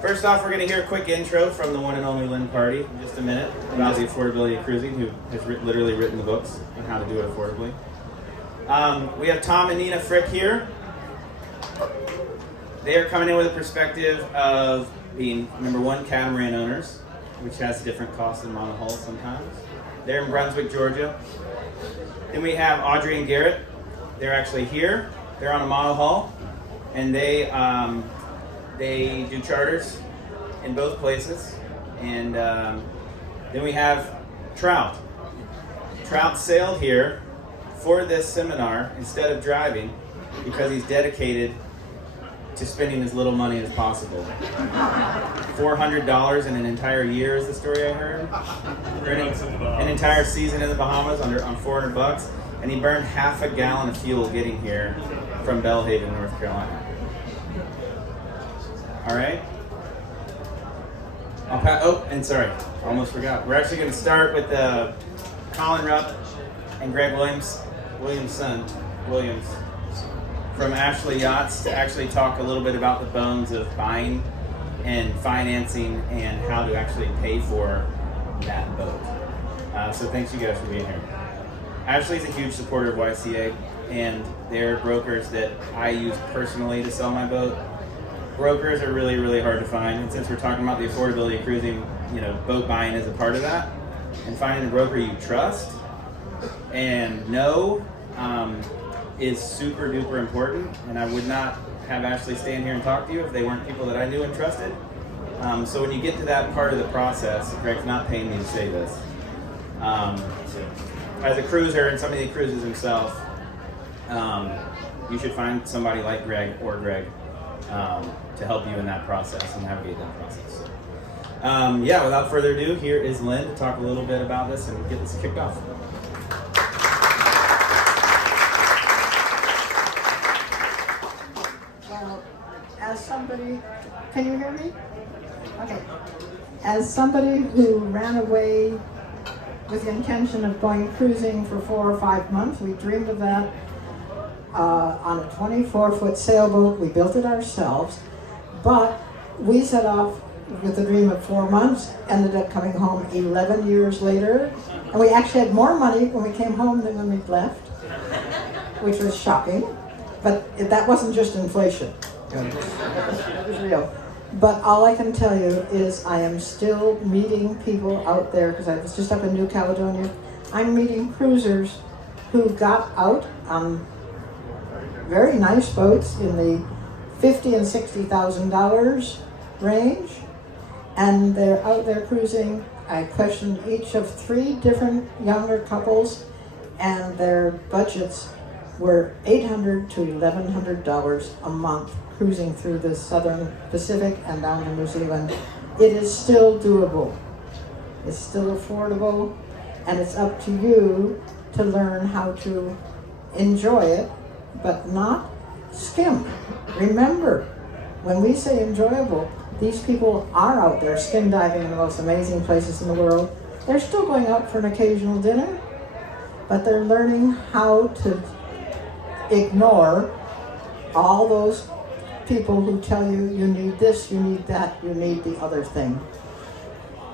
First off, we're going to hear a quick intro from the one and only Lin Pardey in just a minute about the affordability of cruising, who has literally written the books on how to do it affordably. We have Tom and Nina Frick here. They are coming in with a perspective of being, number one, catamaran owners, which has different costs than monohull sometimes. They're in Brunswick, Georgia. Then we have Audrey and Garrett. They're actually here. They're on a monohull, and they do charters in both places. And then we have Trout. Trout sailed here for this seminar instead of driving because he's dedicated to spending as little money as possible. $400 in an entire year is the story I heard. An entire season in the Bahamas on $400, and he burned half a gallon of fuel getting here from Belhaven, North Carolina. All right. Sorry, almost forgot. We're actually going to start with Colin, Rupp, and Greg Williams from Ashley Yachts to actually talk a little bit about the bones of buying and financing and how to actually pay for that boat. So thanks you guys for being here. Ashley's a huge supporter of YCA, and they're brokers that I use personally to sell my boat. Brokers are really, really hard to find, and since we're talking about the affordability of cruising, boat buying is a part of that. And finding a broker you trust and know is super duper important, and I would not have Ashley stand here and talk to you if they weren't people that I knew and trusted. So when you get to that part of the process, Greg's not paying me to say this. As a cruiser and somebody that cruises himself, you should find somebody like Greg to help you in that process and navigate that process. Without further ado, here is Lynn to talk a little bit about this and get this kicked off. As somebody, can you hear me? Okay. As somebody who ran away with the intention of going cruising for 4 or 5 months, we dreamed of that on a 24-foot sailboat. We built it ourselves, but we set off with the dream of 4 months, ended up coming home 11 years later, and we actually had more money when we came home than when we left, which was shocking, but that wasn't just inflation. It was real. But all I can tell you is I am still meeting people out there, because I was just up in New Caledonia. I'm meeting cruisers who got out on very nice boats in the $50,000 and $60,000 range, and they're out there cruising. I questioned each of 3 different younger couples, and their budgets were $800 to $1,100 a month cruising through the Southern Pacific and down to New Zealand. It is still doable. It's still affordable, and it's up to you to learn how to enjoy it, but not skim. Remember, when we say enjoyable, these people are out there skin diving in the most amazing places in the world. They're still going out for an occasional dinner, but they're learning how to ignore all those people who tell you you need this, you need that, you need the other thing.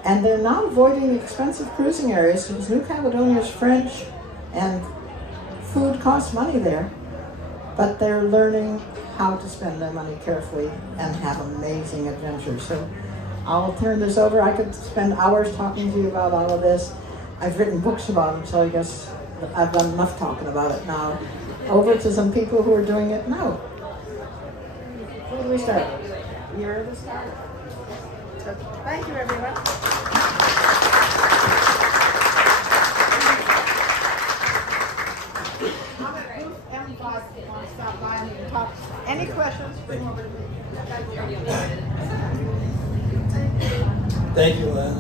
And they're not avoiding the expensive cruising areas because New Caledonia is French and food costs money there, but they're learning how to spend their money carefully and have amazing adventures. So I'll turn this over. I could spend hours talking to you about all of this. I've written books about it, so I guess I've done enough talking about it now. Over to some people who are doing it now. Where do we start? You're the starter. So, thank you, everyone. I'm at booth M5 if you want to stop by and talk. Any questions? Bring over to me. Thank you, Lynn.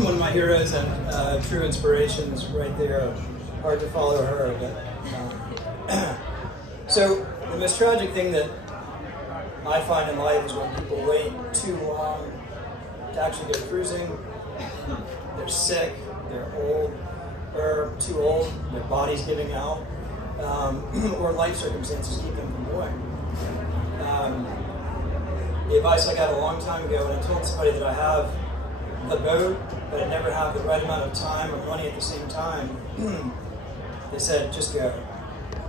One of my heroes and true inspirations right there. Hard to follow her, but so the most tragic thing that I find in life is when people wait too long to actually go cruising. They're sick, they're old, or too old, their body's giving out, or life circumstances keep them from going. the advice I got a long time ago when I told somebody that I have the boat, but I never have the right amount of time or money at the same time. They said, just go.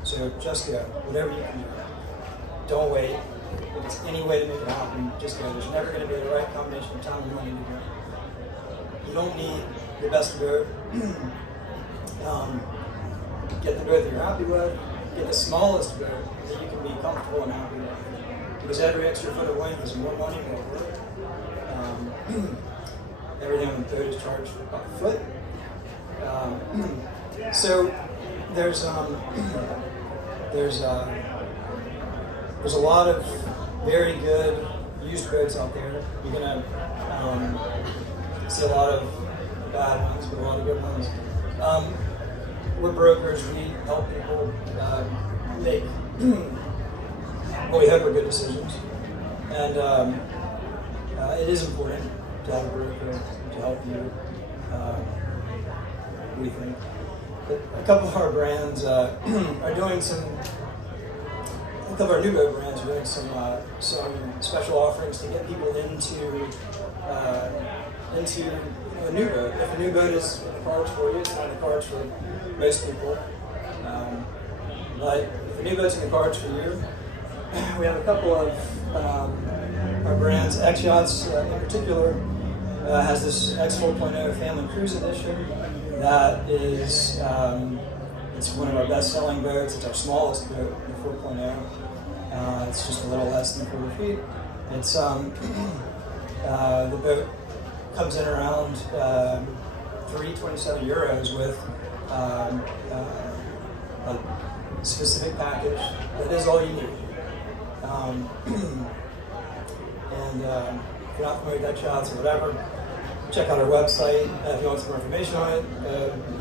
So just go, whatever you can do. Don't wait. If it's any way to make it happen, just go. There's never going to be the right combination of time and money to go. You don't need the best boat. Get the boat that you're happy with. Get the smallest boat that you can be comfortable and happy with. Because every extra foot of length is more money, more work. Everything on the boat is charged by the foot. So there's a lot of very good used boats out there. You're gonna see a lot of bad ones, but a lot of good ones. We're brokers. We help people make what we hope are good decisions, and it is important to have a broker to help you. We think. But a couple of our brands are doing some. A couple of our new boat brands are doing some special offerings to get people into a new boat. If a new boat is in the cards for you, it's not in the cards for most people. But if a new boat's in the cards for you, we have a couple of our brands. Yachts in particular has this X 4.0 Family Cruise Edition that is it's one of our best-selling boats. It's our smallest boat, the 4.0. It's just a little less than 40 feet. It's the boat comes in around €327 with a specific package that is all you need. And if you're not familiar with Yachts or whatever, check out our website. If you want some more information on it,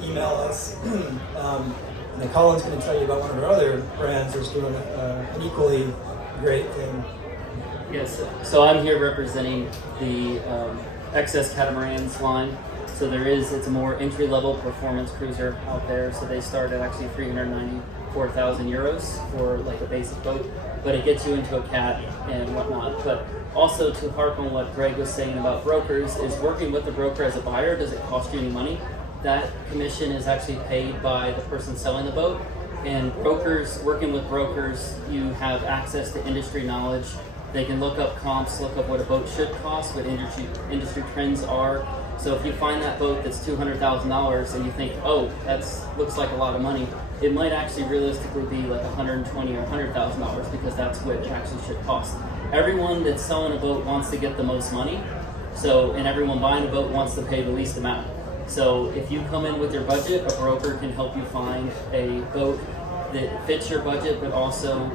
email us. And then Colin's going to tell you about one of our other brands that's doing an equally great thing. Yes, so I'm here representing the XS Catamarans line. So it's a more entry-level performance cruiser out there. So they start at actually €394,000 for like a basic boat, but it gets you into a cat and whatnot. But also to harp on what Greg was saying about brokers, is working with the broker as a buyer, does it cost you any money? That commission is actually paid by the person selling the boat. And brokers, working with brokers, you have access to industry knowledge. They can look up comps, look up what a boat should cost, what industry trends are. So if you find that boat that's $200,000 and you think, oh, looks like a lot of money, it might actually realistically be like $120,000 or $100,000 because that's what it actually should cost. Everyone that's selling a boat wants to get the most money, and everyone buying a boat wants to pay the least amount. So if you come in with your budget, a broker can help you find a boat that fits your budget, but also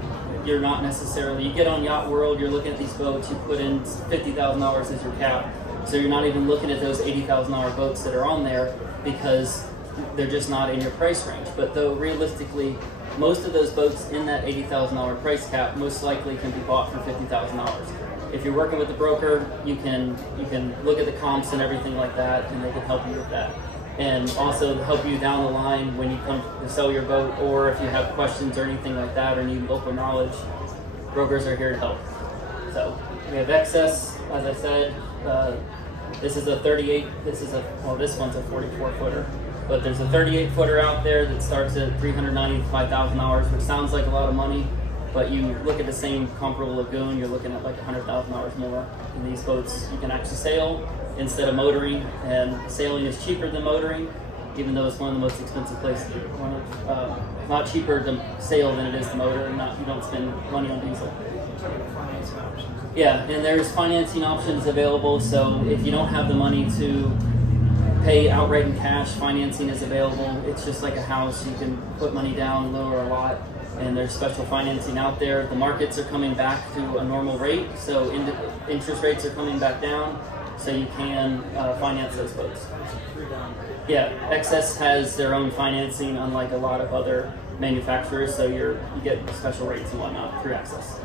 you're not necessarily, you get on Yacht World, you're looking at these boats, you put in $50,000 as your cap, so you're not even looking at those $80,000 boats that are on there because they're just not in your price range. But though realistically, most of those boats in that $80,000 price cap most likely can be bought for $50,000. If you're working with a broker, you can look at the comps and everything like that, and they can help you with that. And also help you down the line when you come to sell your boat, or if you have questions or anything like that, or need local knowledge, brokers are here to help. So we have excess, as I said, this is a 38, this one's a 44 footer. But there's a 38 footer out there that starts at $395,000, which sounds like a lot of money. But you look at the same comparable lagoon, you're looking at like $100,000 more. In these boats, you can actually sail instead of motoring, and sailing is cheaper than motoring, even though it's one of the most expensive places. A lot cheaper to sail than it is to motor, and you don't spend money on diesel. Yeah, and there's financing options available. So if you don't have the money to pay outright in cash, financing is available. It's just like a house; you can put money down, lower a lot. And there's special financing out there. The markets are coming back to a normal rate, so interest rates are coming back down, so you can finance those boats. Yeah, XS has their own financing, unlike a lot of other manufacturers, so you get special rates and whatnot through XS.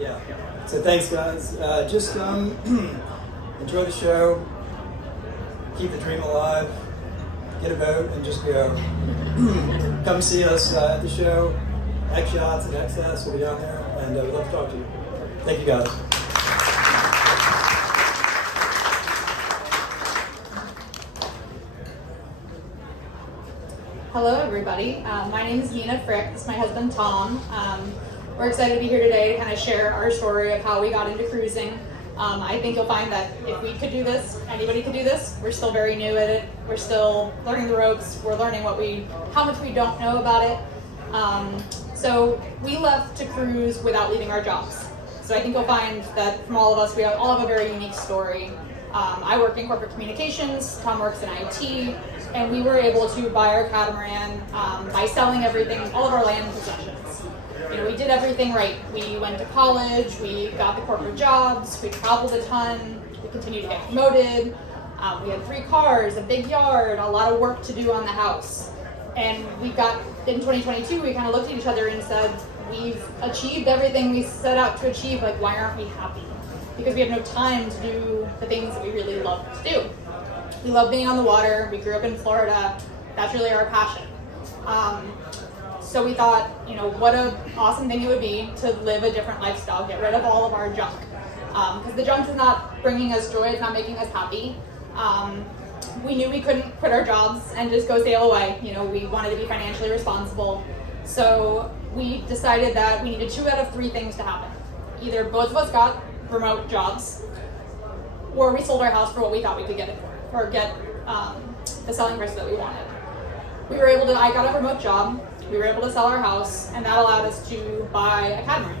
Yeah. So thanks, guys. Just enjoy the show. Keep the dream alive. Get a boat and just go. Come see us at the show. Yachts and XS will be down there. and we'd love to talk to you. Thank you, guys. Hello, everybody. My name is Nina Frick. This is my husband, Tom. We're excited to be here today to kind of share our story of how we got into cruising. I think you'll find that if we could do this, anybody could do this. We're still very new at it. We're still learning the ropes. We're learning how much we don't know about it. So we left to cruise without leaving our jobs. So I think you'll find that from all of us, we all have a very unique story. I work in corporate communications, Tom works in IT, and we were able to buy our catamaran by selling everything, all of our land possessions. We did everything right. We went to college, we got the corporate jobs, we traveled a ton, we continued to get promoted, we had 3 cars, a big yard, a lot of work to do on the house. And in 2022, we kind of looked at each other and said, we've achieved everything we set out to achieve, why aren't we happy? Because we have no time to do the things that we really love to do. We love being on the water, we grew up in Florida, that's really our passion. So we thought, what an awesome thing it would be to live a different lifestyle, get rid of all of our junk. Because the junk is not bringing us joy, it's not making us happy. We knew we couldn't quit our jobs and just go sail away. We wanted to be financially responsible. So we decided that we needed 2 out of 3 things to happen. Either both of us got remote jobs, or we sold our house for what we thought we could get it for, or get the selling price that we wanted. I got a remote job, we were able to sell our house, and that allowed us to buy a catamaran.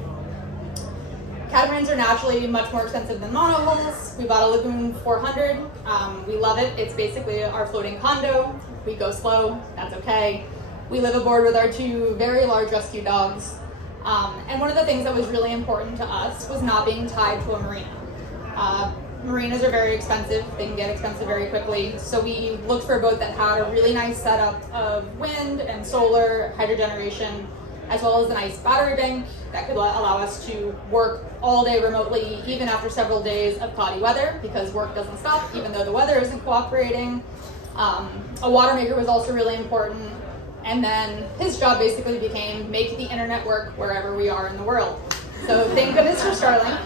Catamarans are naturally much more expensive than monohulls. We bought a Lagoon 400. We love it. It's basically our floating condo. We go slow, that's okay. We live aboard with our 2 very large rescue dogs. And one of the things that was really important to us was not being tied to a marina. Marinas are very expensive. They can get expensive very quickly. So we looked for a boat that had a really nice setup of wind and solar, hydro generation, as well as a nice battery bank that could allow us to work all day remotely, even after several days of cloudy weather, because work doesn't stop, even though the weather isn't cooperating. A water maker was also really important. And then his job basically became make the internet work wherever we are in the world. So thank goodness for Starlink.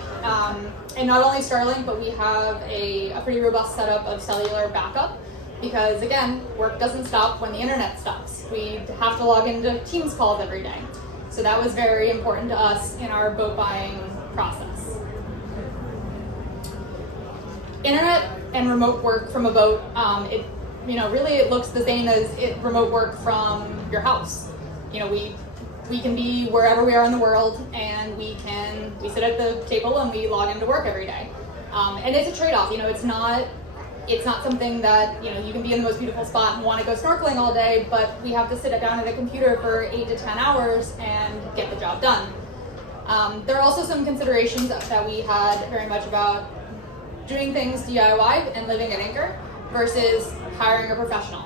And not only Starlink, but we have a pretty robust setup of cellular backup, because again, work doesn't stop when the internet stops. We have to log into Teams calls every day. So that was very important to us in our boat buying process. Internet and remote work from a boat, it looks the same as remote work from your house. We can be wherever we are in the world, and we sit at the table and we log into work every day. And it's a trade-off. It's not something that you can be in the most beautiful spot and want to go snorkeling all day, but we have to sit down at a computer for 8 to 10 hours and get the job done. There are also some considerations that we had very much about doing things DIY and living at anchor versus hiring a professional.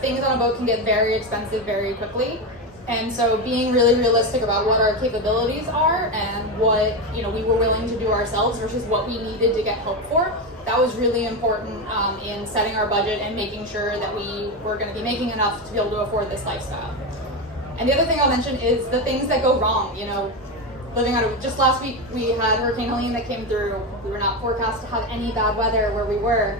Things on a boat can get very expensive very quickly. And so being really realistic about what our capabilities are and what we were willing to do ourselves versus what we needed to get help for, that was really important in setting our budget and making sure that we were going to be making enough to be able to afford this lifestyle. And the other thing I'll mention is the things that go wrong. Just last week we had Hurricane Lynn that came through. We were not forecast to have any bad weather where we were,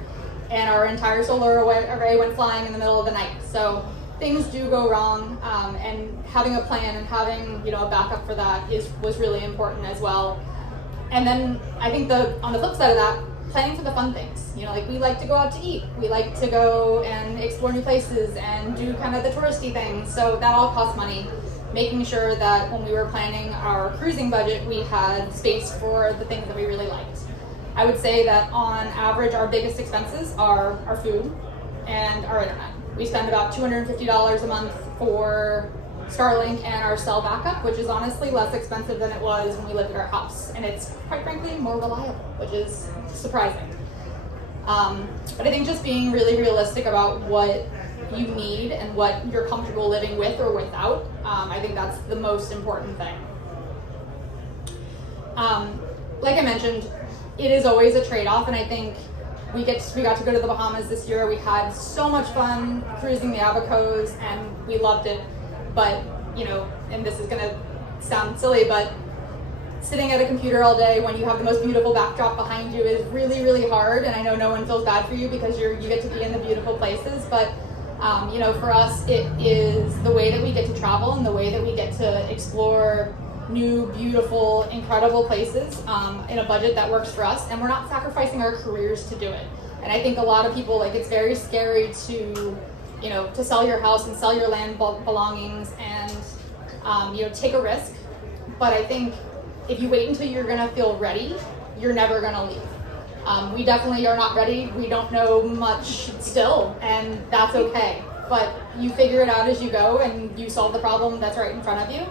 and our entire solar array went flying in the middle of the night. So things do go wrong, and having a plan and having a backup for that was really important as well. And then I think on the flip side of that, planning for the fun things. We like to go out to eat. We like to go and explore new places and do kind of the touristy things. So that all costs money. Making sure that when we were planning our cruising budget, we had space for the things that we really liked. I would say that on average, our biggest expenses are our food and our internet. We spend about $250 a month for Starlink and our cell backup, which is honestly less expensive than it was when we lived at our house. And it's, quite frankly, more reliable, which is surprising. But I think just being really realistic about what you need and what you're comfortable living with or without, I think that's the most important thing. Like I mentioned, it is always a trade-off, and I think we got to go to the Bahamas this year. We had so much fun cruising the Abacos, and we loved it. But, and this is gonna sound silly, but sitting at a computer all day when you have the most beautiful backdrop behind you is really, really hard. And I know no one feels bad for you because you get to be in the beautiful places. But you know, for us, it is the way that we get to travel and the way that we get to explore new, beautiful, incredible places in a budget that works for us. And we're not sacrificing our careers to do it. And I think a lot of people, like, it's very scary to, you know, to sell your house and sell your land belongings and, you know, take a risk. But I think if you wait until you're gonna feel ready, you're never gonna leave. We definitely are not ready. We don't know much still, and that's okay. But you figure it out as you go, and you solve the problem that's right in front of you,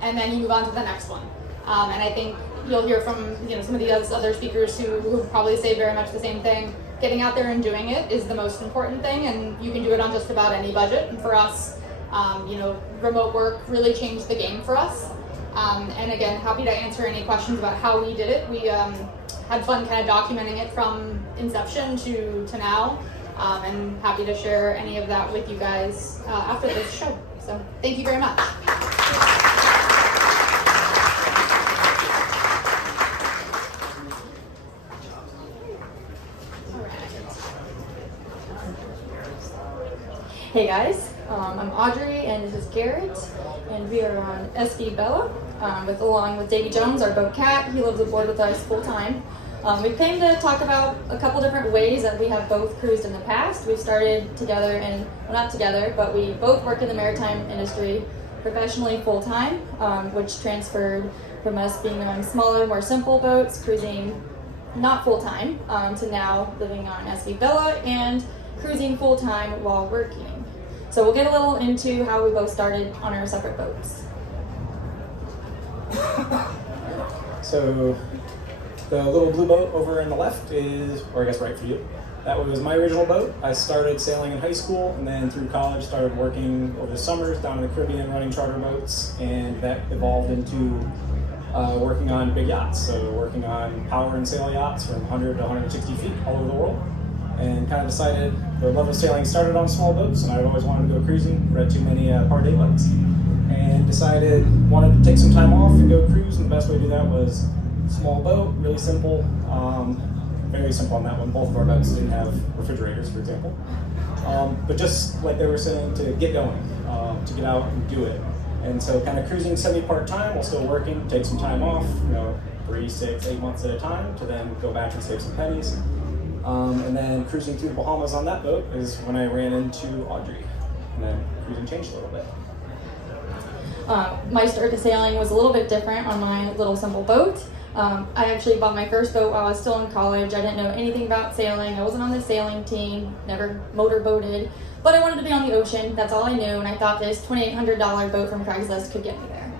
and then you move on to the next one. And I think you'll hear from, you know, some of the other speakers who probably say very much the same thing. Getting out there and doing it is the most important thing, and you can do it on just about any budget. And for us, you know, remote work really changed the game for us. And again, happy to answer any questions about how we did it. We had fun kind of documenting it from inception to now, and happy to share any of that with you guys after this show. So thank you very much. Hey guys, I'm Audrey and this is Garrett, and we are on SV Bella along with Davy Jones, our boat cat. He lives aboard with us full time. We came to talk about a couple different ways that we have both cruised in the past. We started together and, well, not together, but we both work in the maritime industry professionally full time, which transferred from us being on smaller, more simple boats, cruising not full time, to now living on SV Bella and cruising full time while working. So we'll get a little into how we both started on our separate boats. So the little blue boat over in the left is, or I guess right for you, that was my original boat. I started sailing in high school and then through college started working over the summers down in the Caribbean running charter boats, and that evolved into working on big yachts. So working on power and sail yachts from 100 to 160 feet all over the world. And kind of decided the love of sailing started on small boats, and I've always wanted to go cruising, read too many Pardey books, and decided wanted to take some time off and go cruise, and the best way to do that was small boat, really simple, very simple on that one. Both of our boats didn't have refrigerators, for example, but just like they were saying, to get going, to get out and do it. And so kind of cruising semi-part time while still working, take some time off, you know, 3, 6, 8 months at a time, to then go back and save some pennies. And then cruising through the Bahamas on that boat is when I ran into Audrey, and then cruising changed a little bit. My start to sailing was a little bit different on my little simple boat. I actually bought my first boat while I was still in college. I didn't know anything about sailing. I wasn't on the sailing team, never motorboated, but I wanted to be on the ocean. That's all I knew, and I thought this $2,800 boat from Craigslist could get me there.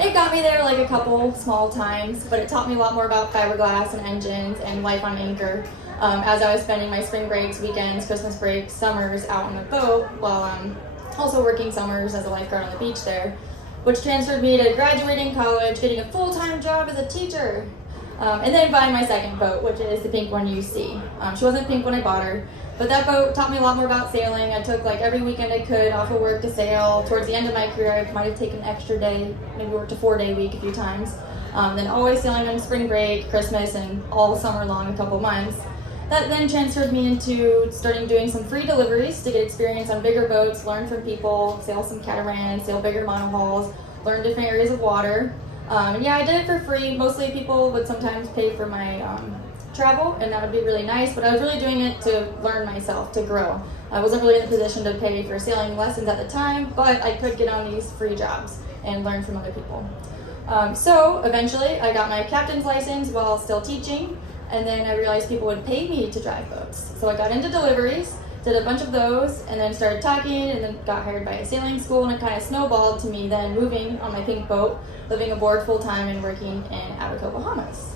It got me there like a couple small times, but it taught me a lot more about fiberglass and engines and life on anchor. As I was spending my spring breaks, weekends, Christmas breaks, summers out on the boat, while also working summers as a lifeguard on the beach there, which transferred me to graduating college, getting a full-time job as a teacher, and then buying my second boat, which is the pink one you see. She wasn't pink when I bought her, but that boat taught me a lot more about sailing. I took like every weekend I could off of work to sail. Towards the end of my career, I might have taken an extra day, maybe worked a 4-day week a few times. Then always sailing on spring break, Christmas, and all summer long, a couple months. That then transferred me into starting doing some free deliveries to get experience on bigger boats, learn from people, sail some catamarans, sail bigger monohulls, learn different areas of water. And yeah, I did it for free. Mostly people would sometimes pay for my travel, and that would be really nice, but I was really doing it to learn myself, to grow. I wasn't really in a position to pay for sailing lessons at the time, but I could get on these free jobs and learn from other people. So eventually I got my captain's license while still teaching. And then I realized people would pay me to drive boats. So I got into deliveries, did a bunch of those, and then started talking, and then got hired by a sailing school, and it kind of snowballed to me then moving on my pink boat, living aboard full-time and working in Abaco, Bahamas.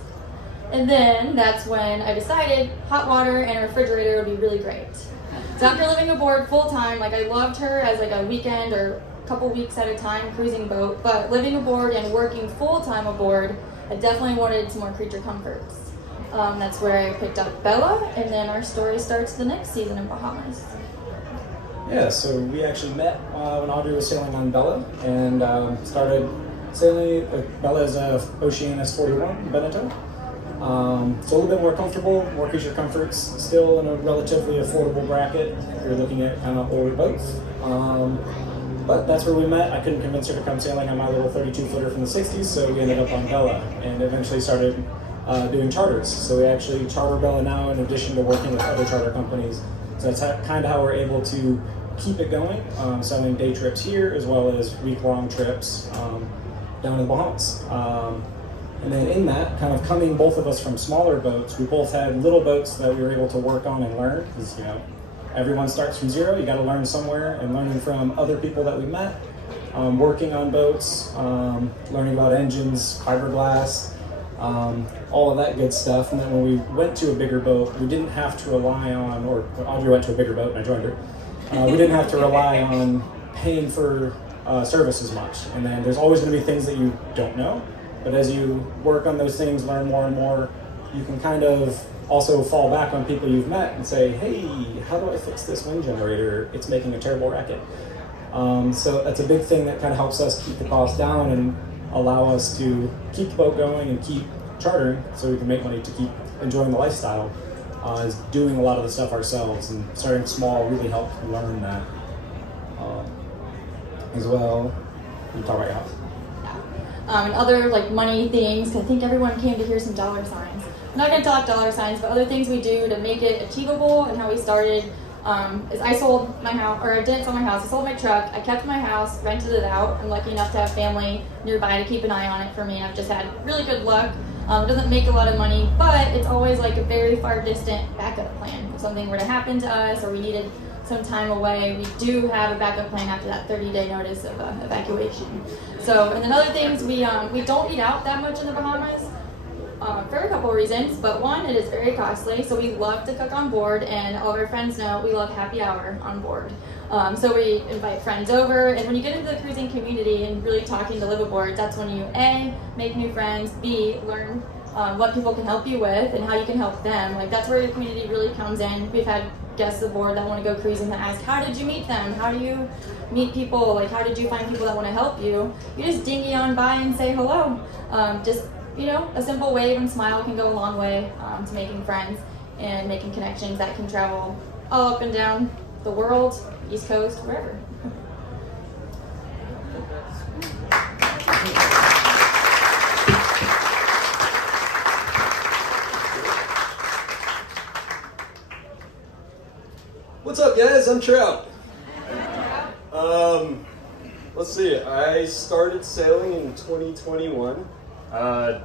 And then that's when I decided hot water and a refrigerator would be really great. So after living aboard full-time, like I loved her as like a weekend or a couple weeks at a time cruising boat, but living aboard and working full-time aboard, I definitely wanted some more creature comforts. That's where I picked up Bella, and then our story starts the next season in Bahamas. Yeah, so we actually met when Audrey was sailing on Bella, and started sailing with Bella's Oceanus 41 Beneteau. It's a little bit more comfortable, more creature comforts, still in a relatively affordable bracket if you're looking at kind of older boats. But that's where we met. I couldn't convince her to come sailing on my little 32-footer from the 60s, so we ended up on Bella and eventually started doing charters. So we actually charter Bella now in addition to working with other charter companies. So that's kind of how we're able to keep it going, selling day trips here as well as week-long trips down in the Bahamas. And then in that, kind of coming both of us from smaller boats, we both had little boats that we were able to work on and learn, because everyone starts from zero. You got to learn somewhere, and learning from other people that we met, working on boats, learning about engines, fiberglass, all of that good stuff. And then when we went to a bigger boat, we didn't have to rely on, or Audrey went to a bigger boat and I joined her. We didn't have to rely on paying for service as much. And then there's always going to be things that you don't know. But as you work on those things, learn more and more, you can kind of also fall back on people you've met and say, hey, how do I fix this wind generator? It's making a terrible racket. So that's a big thing that kind of helps us keep the cost down and allow us to keep the boat going and keep chartering so we can make money to keep enjoying the lifestyle. Is doing a lot of the stuff ourselves, and starting small really helped learn that as well. You talk about your house. And other like money things. I think everyone came to hear some dollar signs. I'm not going to talk dollar signs, but other things we do to make it achievable and how we started is I sold my house, or I didn't sell my house. I sold my truck. I kept my house, rented it out. I'm lucky enough to have family nearby to keep an eye on it for me, and I've just had really good luck. It doesn't make a lot of money, but it's always like a very far distant backup plan. If something were to happen to us or we needed some time away, we do have a backup plan after that 30-day notice of evacuation. So, and then other things, we don't eat out that much in the Bahamas for a couple of reasons, but one, it is very costly, so we love to cook on board, and all of our friends know we love happy hour on board. So we invite friends over, and when you get into the cruising community and really talking to live aboard, that's when you A, make new friends, B, learn what people can help you with and how you can help them. Like, that's where your community really comes in. We've had guests aboard that want to go cruising that ask, how did you meet them? How do you meet people? Like, how did you find people that want to help you? You just dinghy on by and say hello. A simple wave and smile can go a long way to making friends and making connections that can travel all up and down the world, East Coast, wherever. What's up, guys? I'm Trout. Let's see. I started sailing in 2021.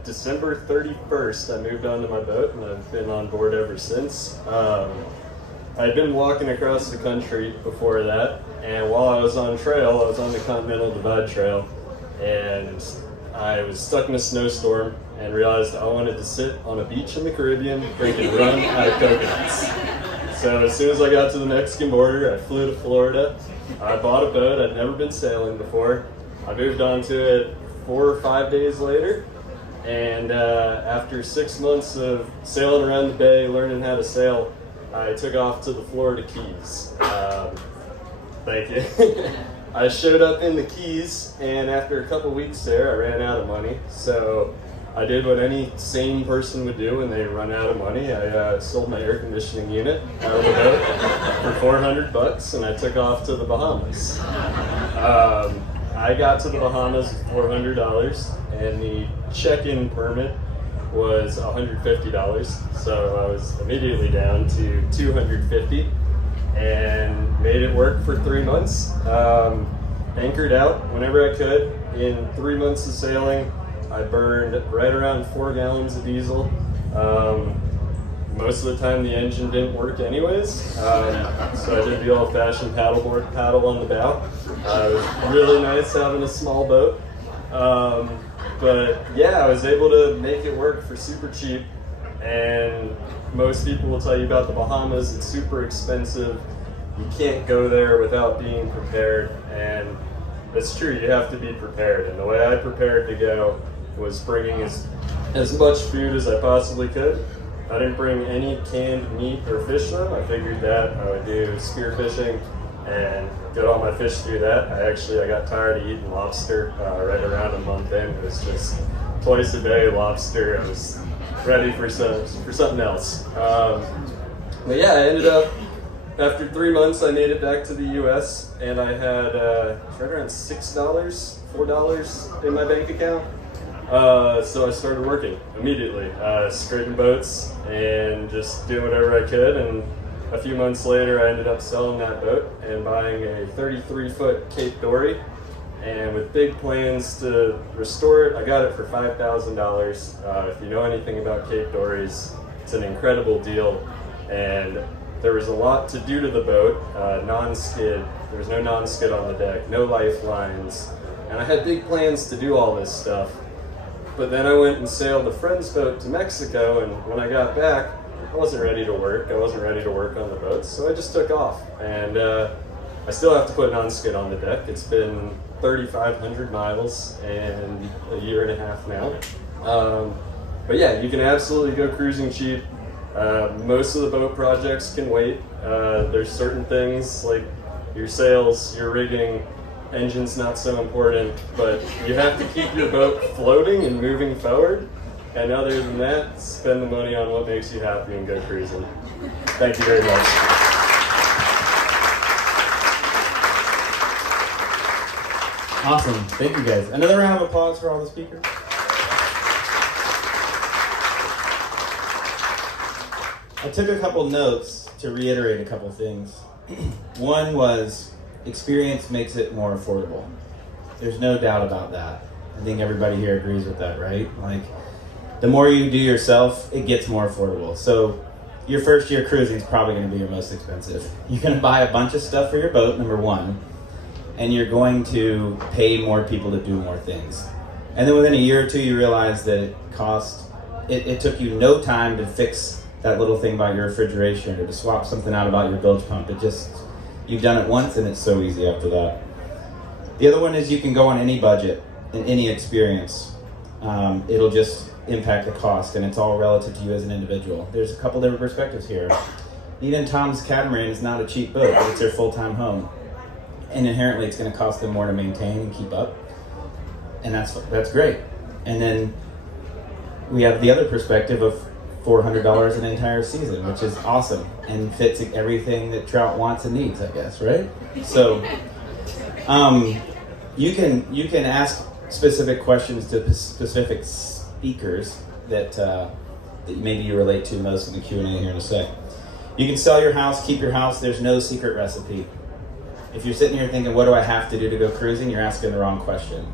December 31st, I moved onto my boat, and I've been on board ever since. I'd been walking across the country before that, and while I was on trail, I was on the Continental Divide Trail, and I was stuck in a snowstorm and realized I wanted to sit on a beach in the Caribbean drinking rum out of coconuts. So as soon as I got to the Mexican border, I flew to Florida. I bought a boat. I'd never been sailing before. I moved onto it 4 or 5 days later, and after 6 months of sailing around the bay, learning how to sail, I took off to the Florida Keys. Thank you. I showed up in the Keys, and after a couple weeks there, I ran out of money. So I did what any sane person would do when they run out of money. I sold my air conditioning unit out of the boat for $400, and I took off to the Bahamas. I got to the Bahamas with $400, and the check-in permit was $150. So I was immediately down to $250 and made it work for 3 months. Anchored out whenever I could. In 3 months of sailing, I burned right around 4 gallons of diesel. Most of the time the engine didn't work anyways, so I did the old-fashioned paddle on the bow. It was really nice having a small boat. But yeah, I was able to make it work for super cheap, and most people will tell you about the Bahamas. It's super expensive. You can't go there without being prepared, and it's true, you have to be prepared. And the way I prepared to go was bringing as much food as I possibly could. I didn't bring any canned meat or fish though. I figured that I would do spearfishing and got all my fish through that. I got tired of eating lobster right around a month in. It was just twice a day lobster. I was ready for something else. But yeah, I ended up, after 3 months, I made it back to the U.S. and I had right around $6, $4 in my bank account. So I started working immediately, scraping boats and just doing whatever I could. And a few months later, I ended up selling that boat and buying a 33-foot Cape Dory. And with big plans to restore it, I got it for $5,000. If you know anything about Cape Dories, it's an incredible deal. And there was a lot to do to the boat, non-skid. There was no non-skid on the deck, no lifelines. And I had big plans to do all this stuff. But then I went and sailed a friend's boat to Mexico, and when I got back, I wasn't ready to work. I wasn't ready to work on the boats, so I just took off. And I still have to put non-skid on the deck. It's been 3,500 miles and a year and a half now. But yeah, you can absolutely go cruising cheap. Most of the boat projects can wait. There's certain things like your sails, your rigging, engine's not so important, but you have to keep your boat floating and moving forward. And other than that, spend the money on what makes you happy and go cruising. Thank you very much. Awesome. Thank you guys. Another round of applause for all the speakers. I took a couple notes to reiterate a couple things. One was experience makes it more affordable. There's no doubt about that. I think everybody here agrees with that, right? Like, the more you do yourself, it gets more affordable. So your first year cruising is probably going to be your most expensive. You're going to buy a bunch of stuff for your boat, number one, and you're going to pay more people to do more things. And then within a year or two, you realize that it took you no time to fix that little thing about your refrigeration or to swap something out about your bilge pump. You've done it once and it's so easy after that. The other one is you can go on any budget and any experience. It'll just impact the cost, and it's all relative to you as an individual. There's a couple different perspectives here. Even Tom's catamaran is not a cheap boat, but it's their full-time home. And inherently it's going to cost them more to maintain and keep up. And that's great. And then we have the other perspective of $400 an entire season, which is awesome and fits everything that Trout wants and needs, I guess, right? So you can ask specific questions to specific speakers that maybe you relate to most in the Q&A here in a sec. You can sell your house, keep your house. There's no secret recipe. If you're sitting here thinking, what do I have to do to go cruising? You're asking the wrong question.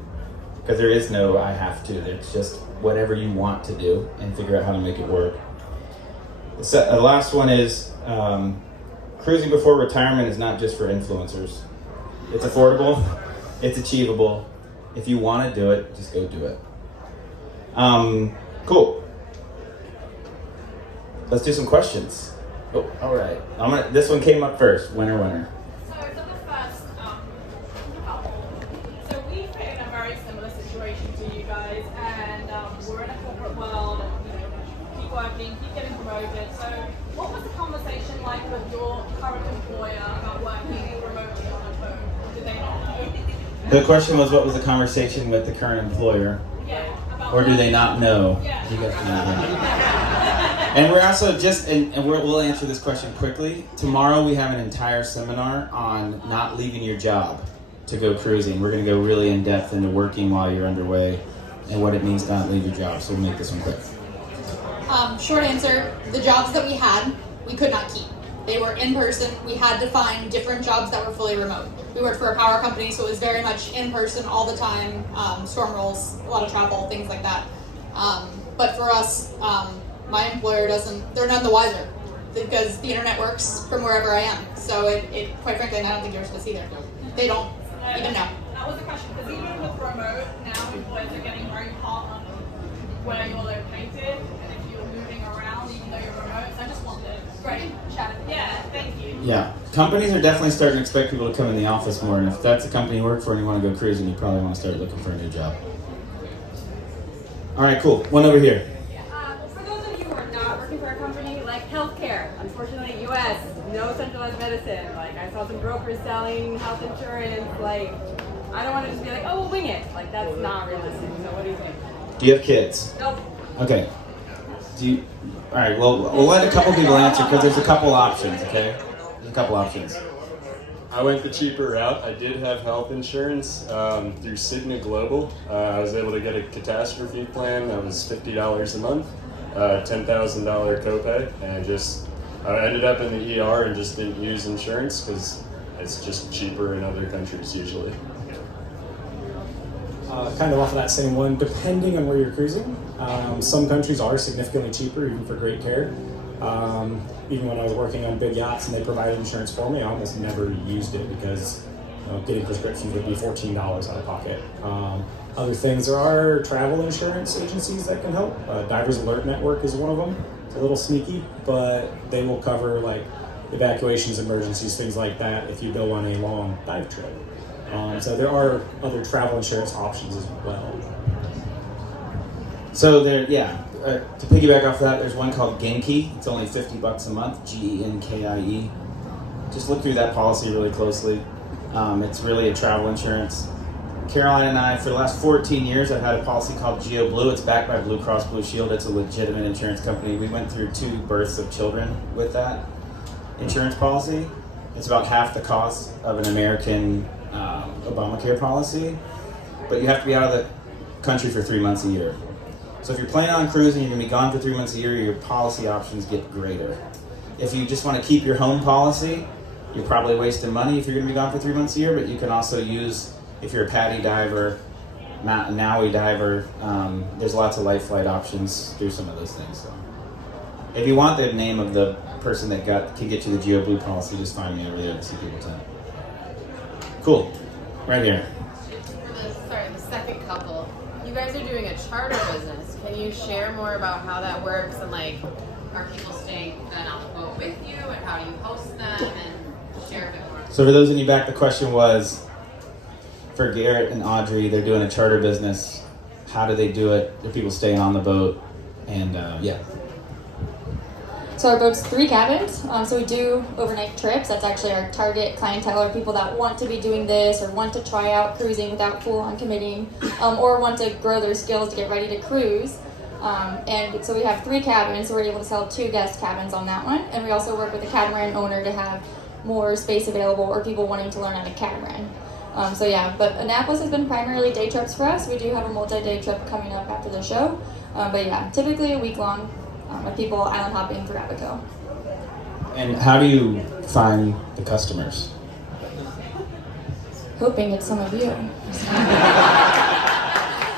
Because there is no I have to. There's just whatever you want to do and figure out how to make it work. The last one is cruising before retirement is not just for influencers. It's affordable. It's achievable. If you want to do it, just go do it. Cool. Let's do some questions. Oh, all right. This one came up first. Winner. So for the first couple, so we've been in a very similar situation to you guys, and we're in a corporate world, and keep working, keep getting promoted. So what was the conversation like with your current employer about working remotely on a boat? Did they not know? The question was, what was the conversation with the current employer? Yeah. Or do they not know? Yeah. You guys know. And we're also we'll answer this question quickly. Tomorrow we have an entire seminar on not leaving your job to go cruising. We're going to go really in depth into working while you're underway and what it means to not leave your job. So we'll make this one quick. Short answer, the jobs that we had, we could not keep. They were in person. We had to find different jobs that were fully remote. We worked for a power company, so it was very much in person all the time, storm rolls, a lot of travel, things like that. But for us, my employer they're none the wiser because the internet works from wherever I am. So it quite frankly, and I don't think yours does either. They don't even know. That was the question, because even with remote, now employers are getting very hot on where you're located and if you're moving around, even though you're remote. So I just wanted great chat. Yeah, thank you. Yeah, companies are definitely starting to expect people to come in the office more, and if that's a company you work for and you want to go cruising, you probably want to start looking for a new job. All right, cool. One over here. For those of you who are not working for a company, like healthcare, unfortunately, U.S., no centralized as medicine. Like, I saw some brokers selling health insurance. Like, I don't want to just be like, oh, we'll wing it. Like, that's not realistic. So what do you think? Do you have kids? Nope. Okay. All right, well, we'll let a couple people answer because there's a couple options, okay? There's a couple options. I went the cheaper route. I did have health insurance through Cigna Global. I was able to get a catastrophe plan that was $50 a month, $10,000 copay, and I ended up in the ER and just didn't use insurance because it's just cheaper in other countries usually. Kind of off of that same one, depending on where you're cruising, some countries are significantly cheaper, even for great care. Even when I was working on big yachts and they provided insurance for me, I almost never used it because getting prescriptions would be $14 out of pocket. Other things, there are travel insurance agencies that can help. Divers Alert Network is one of them. It's a little sneaky, but they will cover like evacuations, emergencies, things like that if you go on a long dive trip. So there are other travel insurance options as well. So to piggyback off that, there's one called Genki. It's only $50 a month, Genkie. Just look through that policy really closely. It's really a travel insurance. Caroline and I, for the last 14 years, I've had a policy called Geo Blue. It's backed by Blue Cross Blue Shield. It's a legitimate insurance company. We went through 2 births of children with that insurance policy. It's about half the cost of an American Obamacare policy, but you have to be out of the country for 3 months a year. So if you're planning on cruising, you're going to be gone for 3 months a year, your policy options get greater. If you just want to keep your home policy, you're probably wasting money if you're going to be gone for 3 months a year, but you can also use, if you're a PADI diver, Maui diver, there's lots of life flight options through some of those things. So if you want the name of the person that can get you the Geo Blue policy, just find me. I really like to see people tell. Cool. Right here. The second couple. You guys are doing a charter business. Can you share more about how that works and like, are people staying then on the boat with you and how do you host them and share a bit more? So for those in you back, the question was for Garrett and Audrey. They're doing a charter business. How do they do it? Are people staying on the boat? And yeah. So our boat's 3 cabins, so we do overnight trips. That's actually our target clientele, are people that want to be doing this or want to try out cruising without full-on committing, or want to grow their skills to get ready to cruise. And so we have 3 cabins, so we're able to sell 2 guest cabins on that one. And we also work with a catamaran owner to have more space available or people wanting to learn on a catamaran. But Annapolis has been primarily day trips for us. We do have a multi-day trip coming up after the show. Typically a week-long. With people island hopping through Abaco. And how do you find the customers? Hoping it's some of you.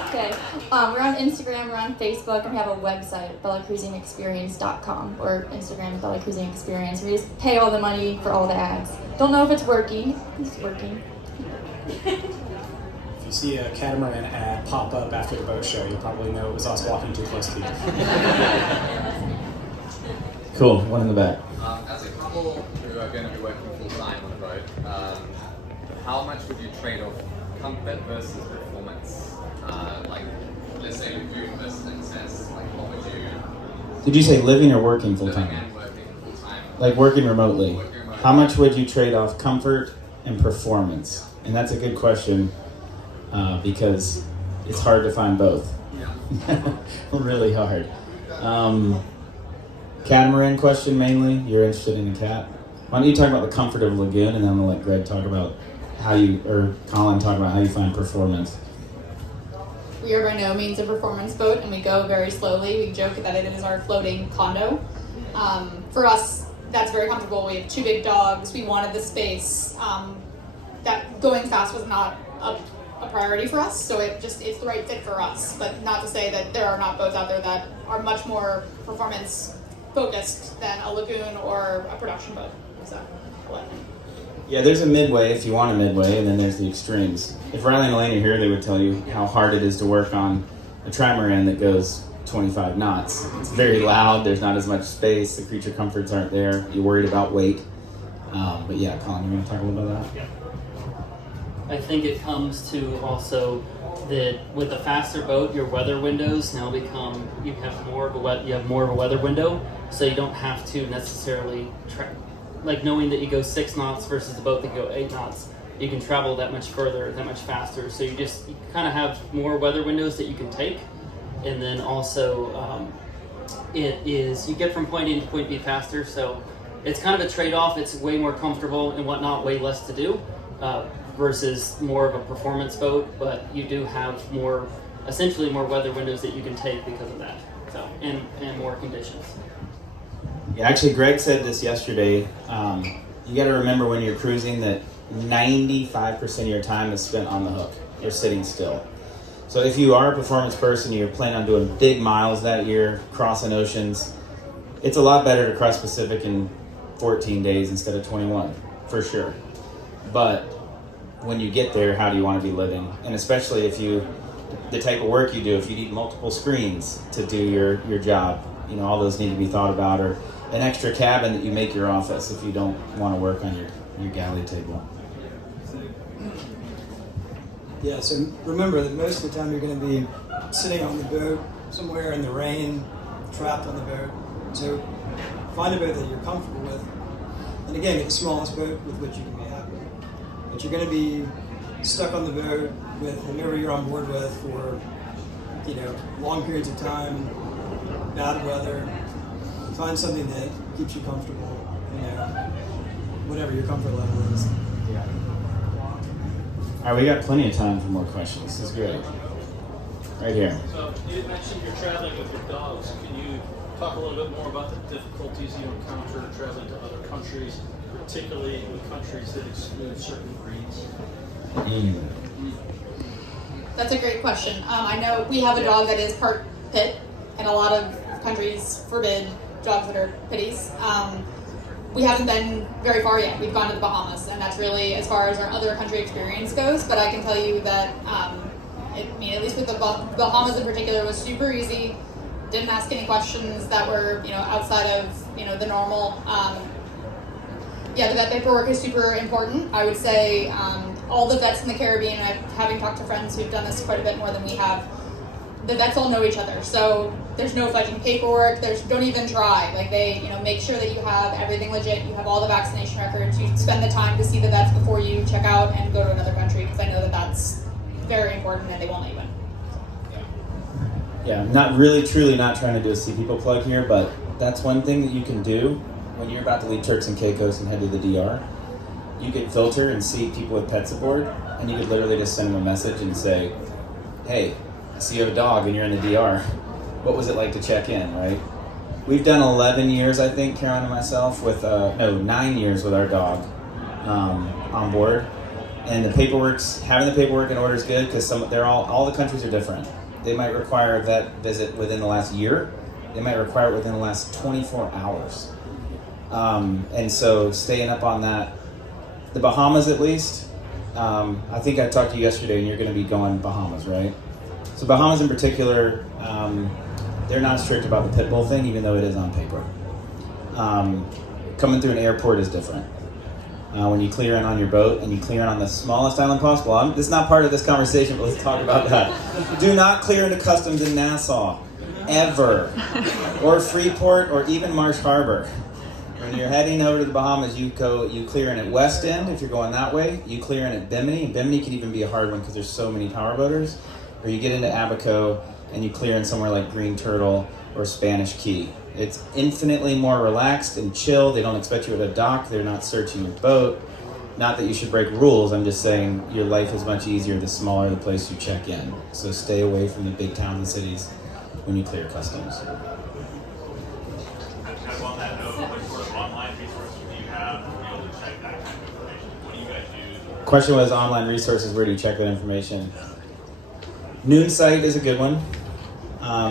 Okay, we're on Instagram, we're on Facebook, and we have a website, bellicruisingexperience.com, or Instagram, Bella Cruising Experience. We just pay all the money for all the ads. Don't know if it's working. It's working. If you see a catamaran ad pop up after the boat show, you'll probably know it was us walking too close to you. Cool, one in the back. As a couple who are going to be working full-time on a boat, how much would you trade off comfort versus performance? Let's say you're doing this success, what would you... Did you say living or working full-time? Living and working full-time. Like working remotely. How much would you trade off comfort and performance? And that's a good question because it's hard to find both. Yeah. Really hard. Catamaran question mainly. You're interested in a cat. Why don't you talk about the comfort of a lagoon, and then I'm gonna let Greg talk about Colin talk about how you find performance. We are by no means a performance boat, and we go very slowly. We joke that it is our floating condo. For us, that's very comfortable. We have 2 big dogs. We wanted the space. That going fast was not a priority for us, so it's the right fit for us. But not to say that there are not boats out there that are much more performance focused than a lagoon or a production boat. So, what? Yeah, there's a midway if you want a midway, and then there's the extremes. If Riley and Elaine are here, they would tell you how hard it is to work on a trimaran that goes 25 knots. It's very loud, there's not as much space, the creature comforts aren't there, you're worried about weight. But yeah, Colin, you want to talk a little bit about that? I think it comes to also that with a faster boat, your weather windows now become, you have more of a weather window, so you don't have to necessarily like knowing that you go 6 knots versus a boat that go 8 knots, you can travel that much further, that much faster. So you kind of have more weather windows that you can take, and then also you get from point A to point B faster. So it's kind of a trade-off. It's way more comfortable and whatnot, way less to do versus more of a performance boat. But you do have essentially more weather windows that you can take because of that. So and more conditions. Yeah, actually, Greg said this yesterday. You got to remember when you're cruising that 95% of your time is spent on the hook or sitting still. So if you are a performance person, you're planning on doing big miles that year, crossing oceans, it's a lot better to cross Pacific in 14 days instead of 21, for sure. But when you get there, how do you want to be living? And especially if the type of work you do, if you need multiple screens to do your job, all those need to be thought about, or an extra cabin that you make your office if you don't want to work on your galley table. Yeah, so remember that most of the time you're going to be sitting on the boat somewhere in the rain, trapped on the boat. So find a boat that you're comfortable with. And again, get the smallest boat with which you can be happy. But you're going to be stuck on the boat with whomever you're on board with for, long periods of time, bad weather. Find something that keeps you comfortable, whatever your comfort level is. Yeah. All right, we got plenty of time for more questions. This is great. Right here. So you mentioned you're traveling with your dogs. Can you talk a little bit more about the difficulties you encounter traveling to other countries, particularly with countries that exclude certain breeds? That's a great question. I know we have a dog that is part pit, and a lot of countries forbid dogs that are pitties. We haven't been very far yet. We've gone to the Bahamas, and that's really as far as our other country experience goes. But I can tell you that, at least with the Bahamas in particular, was super easy. Didn't ask any questions that were, outside of, the normal. The vet paperwork is super important. I would say all the vets in the Caribbean, having talked to friends who've done this quite a bit more than we have, the vets all know each other. So there's no fudging paperwork. Don't even try. Like they, make sure that you have everything legit. You have all the vaccination records. You spend the time to see the vets before you check out and go to another country, because I know that that's very important and they won't let you in. Yeah, not really, truly not trying to do a sea people plug here, but that's one thing that you can do when you're about to leave Turks and Caicos and head to the DR. You could filter and see people with pets aboard, and you could literally just send them a message and say, hey, I see you have a dog and you're in the DR. What was it like to check in, right? We've done 11 years, I think, Caroline and myself, 9 years with our dog on board. And having the paperwork in order is good, because all the countries are different. They might require a vet visit within the last year. They might require it within the last 24 hours. And so staying up on that. The Bahamas, at least, I think I talked to you yesterday, and you're going to be going Bahamas, right? So Bahamas in particular, they're not strict about the pit bull thing, even though it is on paper. Coming through an airport is different. When you clear in on your boat and you clear in on the smallest island possible. This is not part of this conversation, but let's talk about that. Do not clear into customs in Nassau, ever. Or Freeport, or even Marsh Harbor. When you're heading over to the Bahamas, you clear in at West End if you're going that way. You clear in at Bimini. And Bimini can even be a hard one because there's so many powerboaters. Or you get into Abaco and you clear in somewhere like Green Turtle or Spanish Key. It's infinitely more relaxed and chill. They don't expect you at a dock. They're not searching your boat. Not that you should break rules. I'm just saying your life is much easier the smaller the place you check in. So stay away from the big towns and cities when you clear customs. On that note, what sort of online resources do you have to be able to check that kind of information? What do you guys use? Question was online resources. Where do you check that information? Noon site is a good one.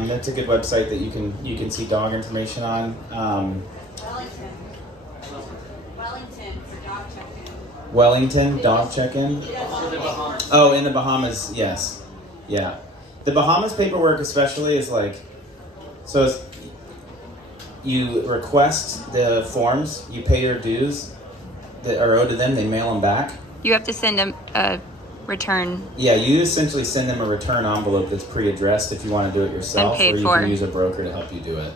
That's a good website that you can see dog information on. Wellington for dog check-in. Wellington dog check-in. Oh, in the Bahamas, yes, yeah. The Bahamas paperwork especially is like, so you request the forms, you pay your dues that are owed to them, they mail them back. You have to send them a return. Yeah, you essentially send them a return envelope that's pre-addressed if you want to do it yourself, and paid or you for. Can use a broker to help you do it.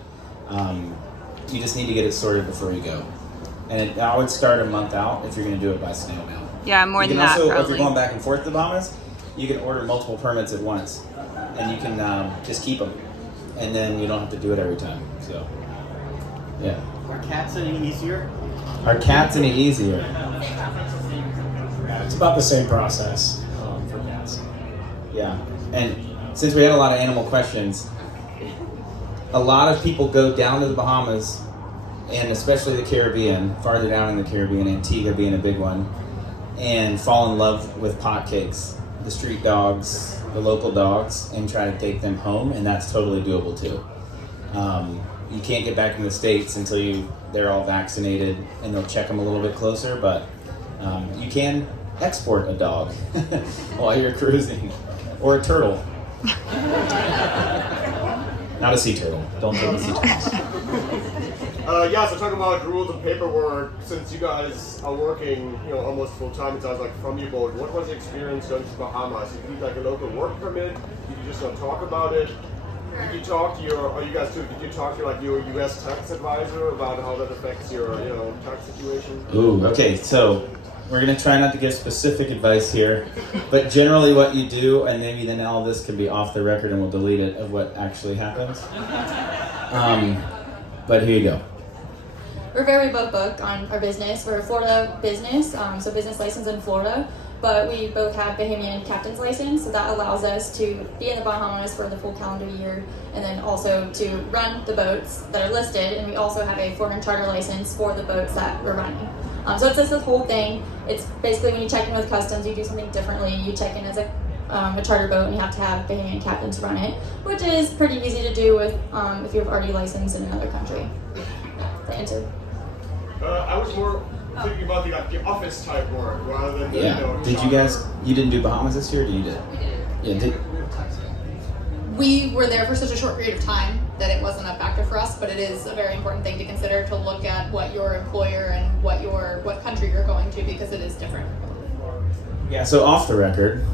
You just need to get it sorted before you go. And I would start a month out if you're going to do it by snail mail. Yeah, more You than can that, also, if probably. you're going back and forth to the Bahamas, you can order multiple permits at once, and you can just keep them, and then you don't have to do it every time. So, yeah. Are cats any easier? Are cats any easier? Yeah, it's about the same process for cats. Yeah, and since we had a lot of animal questions, a lot of people go down to the Bahamas, and especially the Caribbean, farther down in the Caribbean, Antigua being a big one, and fall in love with potcakes, the street dogs, the local dogs, and try to take them home, and that's totally doable too. You can't get back in the States until they're all vaccinated, and they'll check them a little bit closer, but you can export a dog while you're cruising, or a turtle. Not a sea turtle. Don't take a sea turtle. Yeah, so talking about rules and paperwork, since you guys are working, almost full time, it sounds like, from your boat, what was the experience going to the Bahamas? Did you need like a local work permit? Did you just not talk about it? Did you talk to did you talk to like your US tax advisor about how that affects your, tax situation? Ooh, okay, so we're gonna try not to give specific advice here, but generally what you do, and maybe then all this could be off the record and we'll delete it, of what actually happens. But here you go. We're very book on our business. We're a Florida business, so business license in Florida, but we both have Bahamian captain's license, so that allows us to be in the Bahamas for the full calendar year, and then also to run the boats that are listed, and we also have a foreign charter license for the boats that we're running. So it's just this whole thing. It's basically when you check in with customs, you do something differently. You check in as a charter boat, and you have to have Bahamian captains run it, which is pretty easy to do with if you're already licensed in another country. The answer. I was more thinking about the office type work rather than You didn't do Bahamas this year, or you did? Yeah, did. We were there for such a short period of time that it wasn't a factor for us, but it is a very important thing to consider, to look at what your employer and what country you're going to, because it is different. Yeah, so off the record,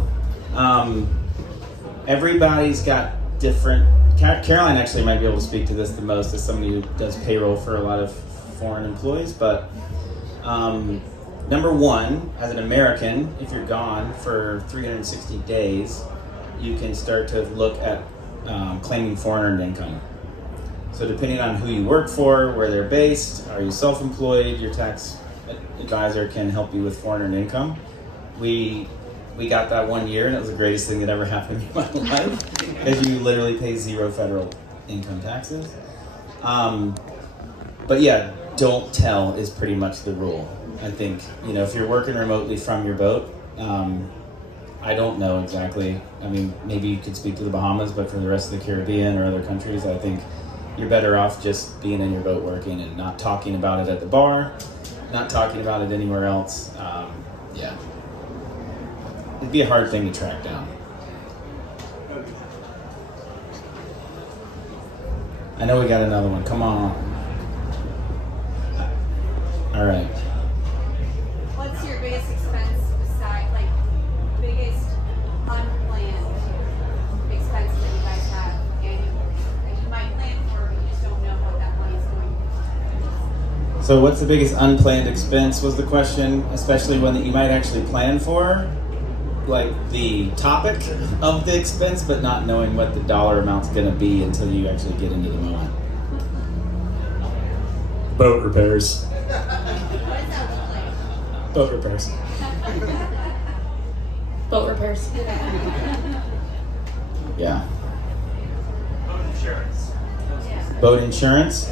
everybody's got different. Caroline actually might be able to speak to this the most, as somebody who does payroll for a lot of foreign employees, but number one, as an American, if you're gone for 360 days, you can start to look at claiming foreign earned income. So depending on who you work for, where they're based, are you self-employed, your tax advisor can help you with foreign earned income. We got that 1 year, and it was the greatest thing that ever happened in my life, because you literally pay 0 federal income taxes. But yeah, don't tell is pretty much the rule. I think, if you're working remotely from your boat, I don't know exactly. I mean, maybe you could speak to the Bahamas, but for the rest of the Caribbean or other countries, I think you're better off just being in your boat working and not talking about it at the bar, not talking about it anywhere else. Yeah. It'd be a hard thing to track down. I know we got another one. Come on. All right. What's your biggest expense besides, biggest unplanned expense that you guys have annually that you might plan for, but you just don't know what that money is going to be? So what's the biggest unplanned expense was the question, especially one that you might actually plan for, like the topic of the expense, but not knowing what the dollar amount's going to be until you actually get into the moment. Boat repairs. What does that look like? Boat repairs. Boat repairs. Yeah. Boat insurance. Boat insurance?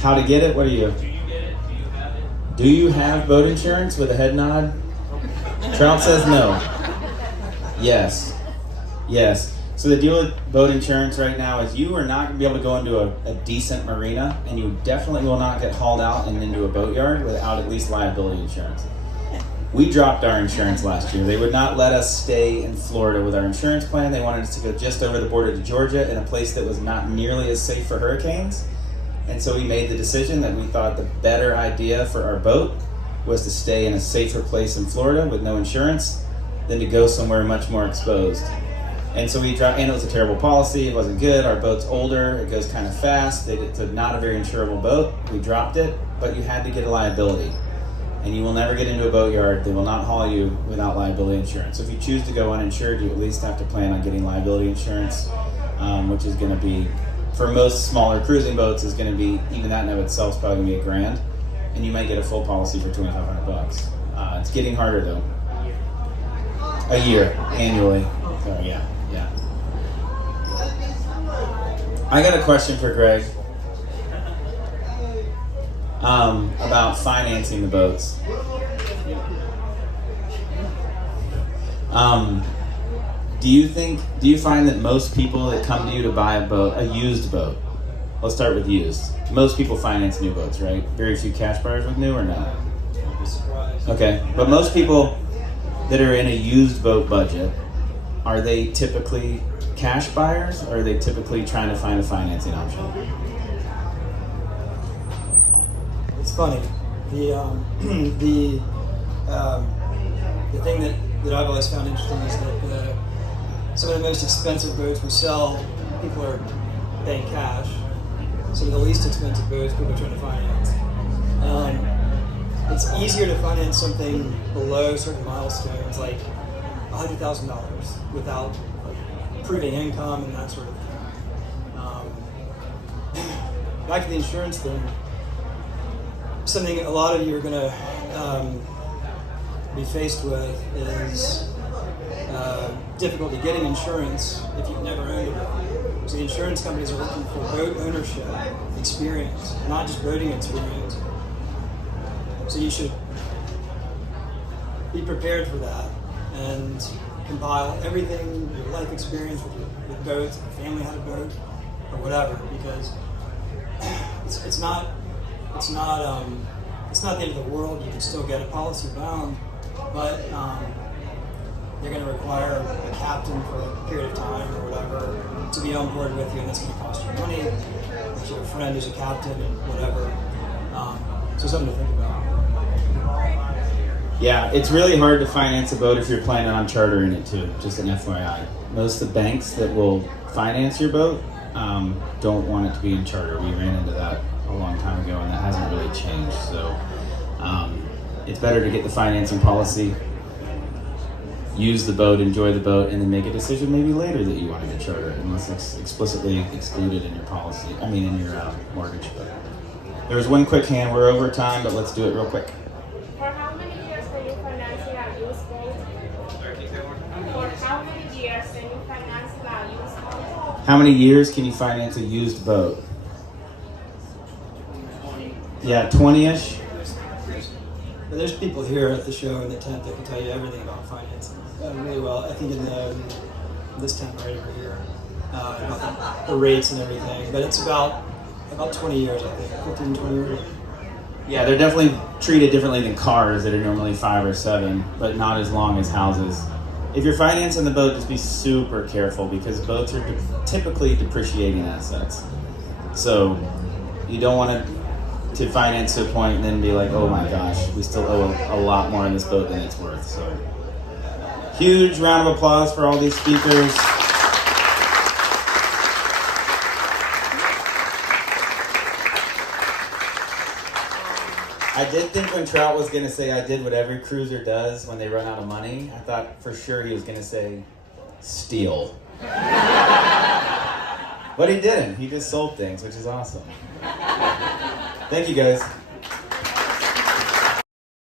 How to get it? What do you? Do you get it? Do you have it? Do you have boat insurance? With a head nod. Trout says no. Yes. Yes. So the deal with boat insurance right now is you are not going to be able to go into a decent marina, and you definitely will not get hauled out and into a boatyard without at least liability insurance. We dropped our insurance last year. They would not let us stay in Florida with our insurance plan. They wanted us to go just over the border to Georgia in a place that was not nearly as safe for hurricanes. And so we made the decision that we thought the better idea for our boat was to stay in a safer place in Florida with no insurance than to go somewhere much more exposed. And so we dropped, and it was a terrible policy. It wasn't good. Our boat's older. It goes kind of fast. It's not a very insurable boat. We dropped it, but you had to get a liability. And you will never get into a boatyard. They will not haul you without liability insurance. So if you choose to go uninsured, you at least have to plan on getting liability insurance, which is going to be, for most smaller cruising boats, is going to be, even that in of itself is probably going to be $1,000. And you might get a full policy for $2,500. It's getting harder though. A year, annually. So yeah. I got a question for Greg about financing the boats. Do you find that most people that come to you to buy a used boat, let's start with used. Most people finance new boats, right? Very few cash buyers with new, or no? Okay, but most people that are in a used boat budget, are they typically cash buyers, or are they typically trying to find a financing option? It's funny. The thing that I've always found interesting is that some of the most expensive boats we sell, people are paying cash. Some of the least expensive boats, people are trying to finance. It's easier to finance something below certain milestones, like $100,000, without proving income and that sort of thing. Back to the insurance thing, something a lot of you are going to be faced with is difficulty getting insurance if you've never owned a boat. So the insurance companies are looking for boat ownership experience, not just boating experience. So you should be prepared for that and compile everything, your life experience with boats, if your family had a boat, or whatever, because it's not the end of the world. You can still get a policy bound, but they're going to require a captain for a period of time or whatever to be on board with you, and that's going to cost you money. If you have a friend who's a captain and whatever, so something to think about. Yeah, it's really hard to finance a boat if you're planning on chartering it too, just an FYI. Most of the banks that will finance your boat don't want it to be in charter. We ran into that a long time ago, and that hasn't really changed. So it's better to get the financing policy, use the boat, enjoy the boat, and then make a decision maybe later that you want to get chartered, unless it's explicitly excluded in your policy. In your mortgage book. There's one quick hand. We're over time, but let's do it real quick. For how many years are you financing a used boat? For how many years are you financing a used boat? How many years can you finance a used boat? Yeah, 20-ish. But there's people here at the show in the tent that can tell you everything about financing really well. I think in this tent right over here, about the rates and everything. But it's about 20 years, I think, 15, 20 years. Yeah, they're definitely treated differently than cars that are normally 5 or 7, but not as long as houses. If you're financing the boat, just be super careful, because boats are typically depreciating assets. So you don't want to finance to a point and then be like, oh my gosh, we still owe a lot more on this boat than it's worth. So huge round of applause for all these speakers. I did think when Trout was going to say I did what every cruiser does when they run out of money, I thought for sure he was going to say steal. But he didn't. He just sold things, which is awesome. Thank you guys.